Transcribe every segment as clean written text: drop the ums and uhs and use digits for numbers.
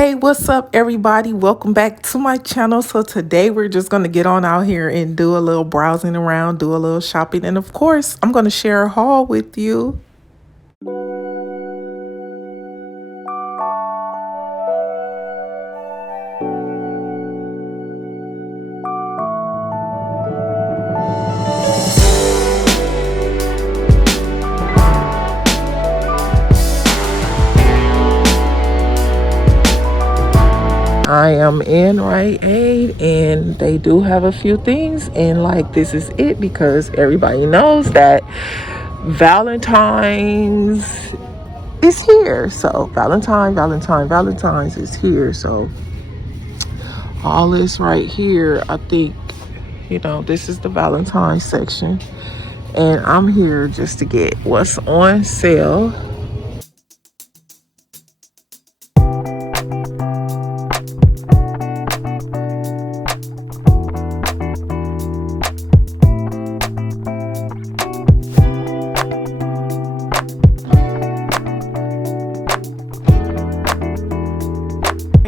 Hey, what's up, everybody? Welcome back to my channel. So today we're just going to get on out here and do a little browsing around, do a little shopping, and of course, I'm going to share a haul with you. I am in Rite Aid and they do have a few things, and like this is it because everybody knows that Valentine's is here. So Valentine's is here. So all this right here, I think, this is the Valentine's section. And I'm here just to get what's on sale.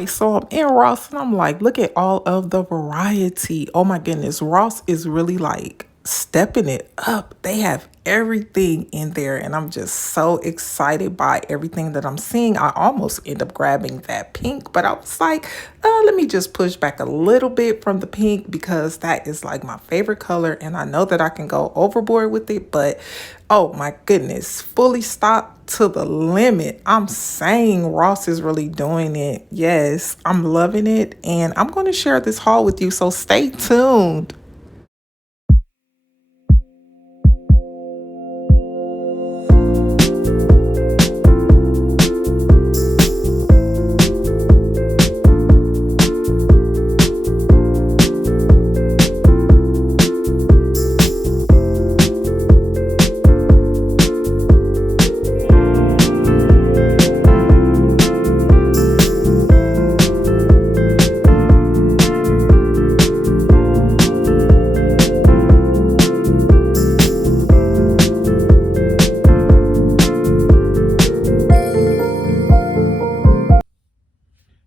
So I'm in Ross and I'm like, look at all of the variety. Oh my goodness, Ross is really like stepping it up. They have everything in there and I'm just so excited by everything that I'm seeing. I almost end up grabbing that pink, but I was like, let me just push back a little bit from the pink because that is like my favorite color and I know that I can go overboard with it, but oh my goodness, fully stocked to the limit. I'm saying Ross is really doing it. Yes, I'm loving it and I'm going to share this haul with you, so stay tuned.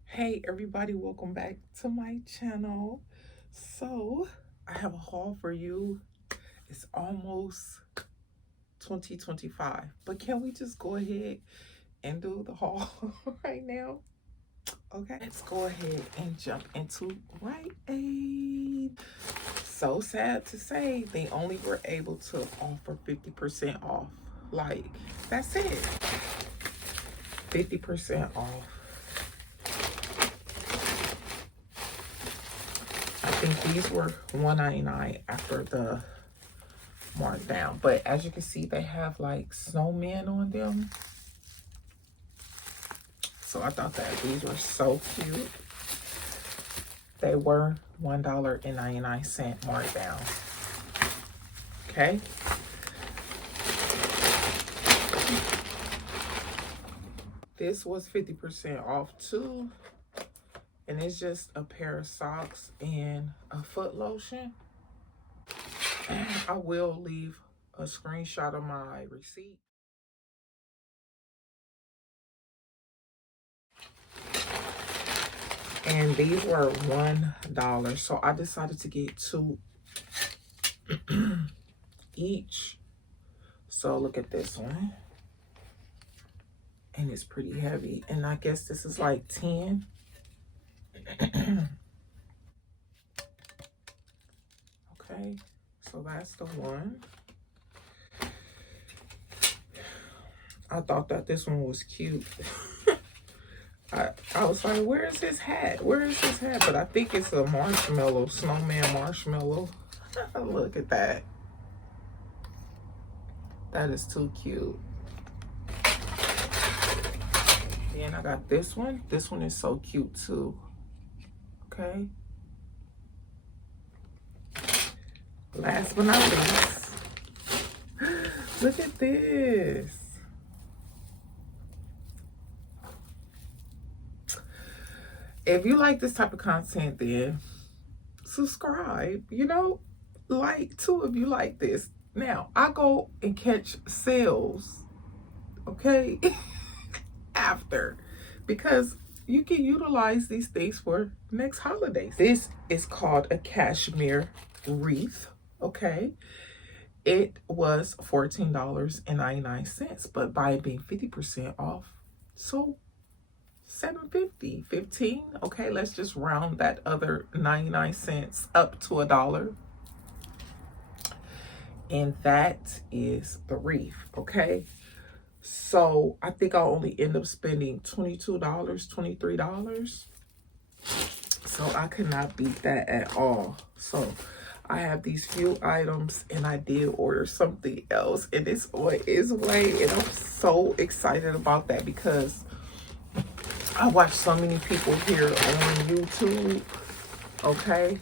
Hey everybody, welcome back to my channel. So I have a haul for you. It's almost 2025, but can we just go ahead and do the haul right now? Okay, let's go ahead and jump into Rite Aid. So sad to say, they only were able to offer 50% off. Like, that's it. 50% off. I think these were $1.99 after the markdown. But as you can see, they have like snowmen on them. So I thought that these were so cute. They were $1.99 markdown. Okay. This was 50% off too. And it's just a pair of socks and a foot lotion. And I will leave a screenshot of my receipt. And these were $1. So I decided to get two each. So look at this one. And it's pretty heavy. And I guess this is like 10. Okay, so that's the one. I thought that this one was cute. I was like, where is his hat? Where is his hat? But I think it's a marshmallow, snowman marshmallow. Look at that. That is too cute. And I got this one. This one is so cute too. Okay. Last but not least, look at this. If you like this type of content, then subscribe, like too if you like this. Now, I go and catch sales, okay, after, because you can utilize these things for next holidays. This is called a cashmere wreath, okay? It was $14.99, but by it being 50% off, so $7.50, 15. Okay, let's just round that other 99 cents up to $1. And that is the wreath, okay? So I think I'll only end up spending $22, $23. So I could not beat that at all. So I have these few items and I did order something else and it's on its way. And I'm so excited about that because I watch so many people here on YouTube, okay?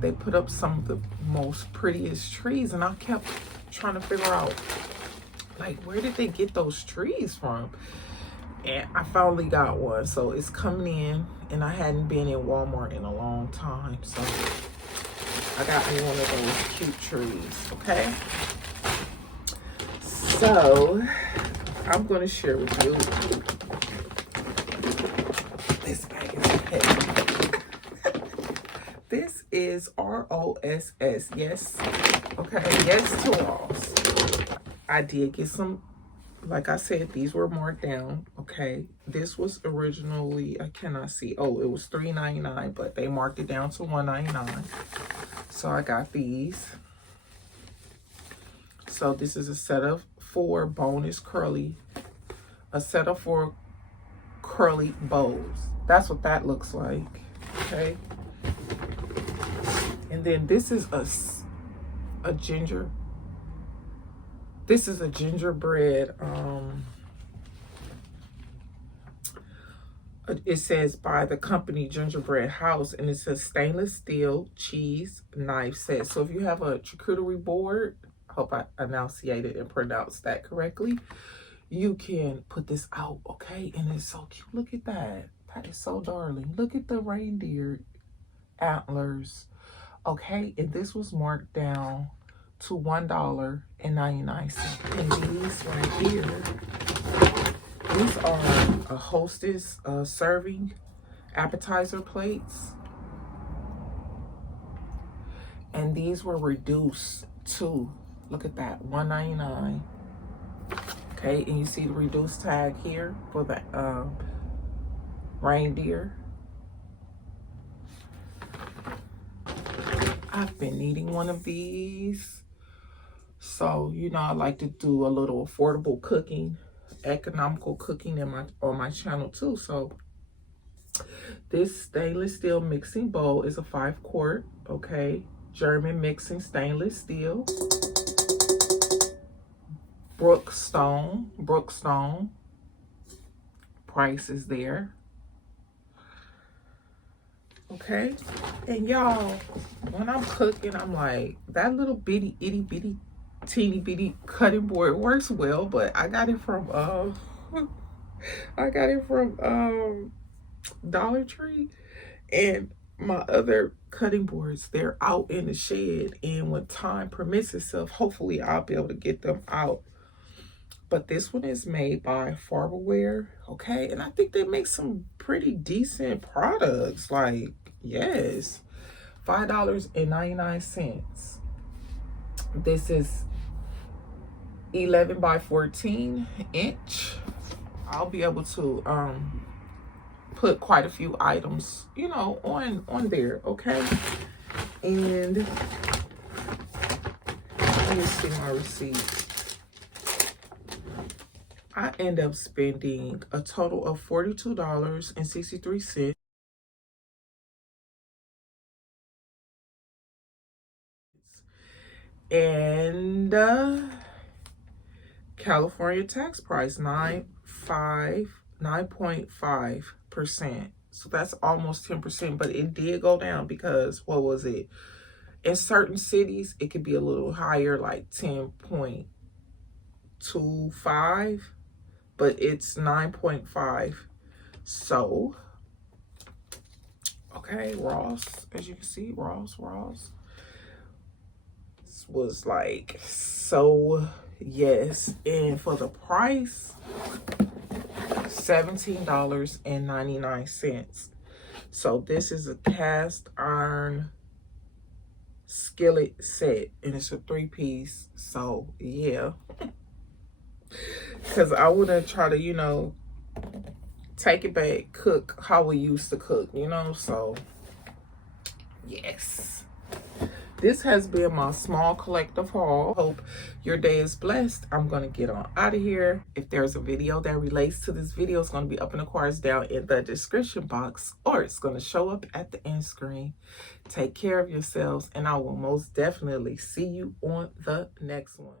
They put up some of the most prettiest trees and I kept trying to figure out, like, where did they get those trees from? And I finally got one. So it's coming in and I hadn't been in Walmart in a long time. So I got me one of those cute trees, okay? So I'm going to share with you. This bag is heavy. This is ROSS. Yes. Okay. Yes to Ross. I did get some, like I said, these were marked down. Okay. This was originally, I cannot see. Oh, it was $3.99, but they marked it down to $1.99. So I got these. So this is a set of 4 bonus curly, a set of 4 curly bows. That's what that looks like. Okay. And then this is a ginger. This is a gingerbread. It says by the company Gingerbread House, and it's a stainless steel cheese knife set. So if you have a charcuterie board, I hope I enunciated and pronounced that correctly, you can put this out, okay? And it's so cute. Look at that. That is so darling. Look at the reindeer antlers. Okay, and this was marked down to $1.99. And these right here, these are a Hostess serving appetizer plates. And these were reduced to, look at that, $1.99. Okay, and you see the reduced tag here for the reindeer. I've been needing one of these. So, you know, I like to do a little affordable cooking, economical cooking on my channel too. So this stainless steel mixing bowl is a 5-quart, okay? German mixing stainless steel. Brookstone. Price is there. Okay, and y'all, when I'm cooking, I'm like, that little bitty, itty bitty, teeny bitty cutting board works well, but I got it from Dollar Tree, and my other cutting boards, they're out in the shed, and when time permits itself, hopefully I'll be able to get them out. But this one is made by Farberware, okay? And I think they make some pretty decent products. Like, yes, $5.99. This is 11 by 14 inch. I'll be able to put quite a few items, you know, on there, okay? And let me see my receipt. I end up spending a total of $42.63. And California tax price, 9.5%. So that's almost 10%, but it did go down because, what was it? In certain cities, it could be a little higher, like 10.25. But it's 9.5. So, okay, Ross, as you can see, Ross. This was like, so, yes. And for the price, $17.99. So this is a cast iron skillet set, and it's a 3-piece. So yeah, because I want to try to, you know, take it back, cook how we used to cook, you know. So yes, this has been my small collective haul. Hope your day is blessed. I'm going to get on out of here. If there's a video that relates to this video, it's going to be up in the cards down in the description box, or it's going to show up at the end screen. Take care of yourselves, and I will most definitely see you on the next one.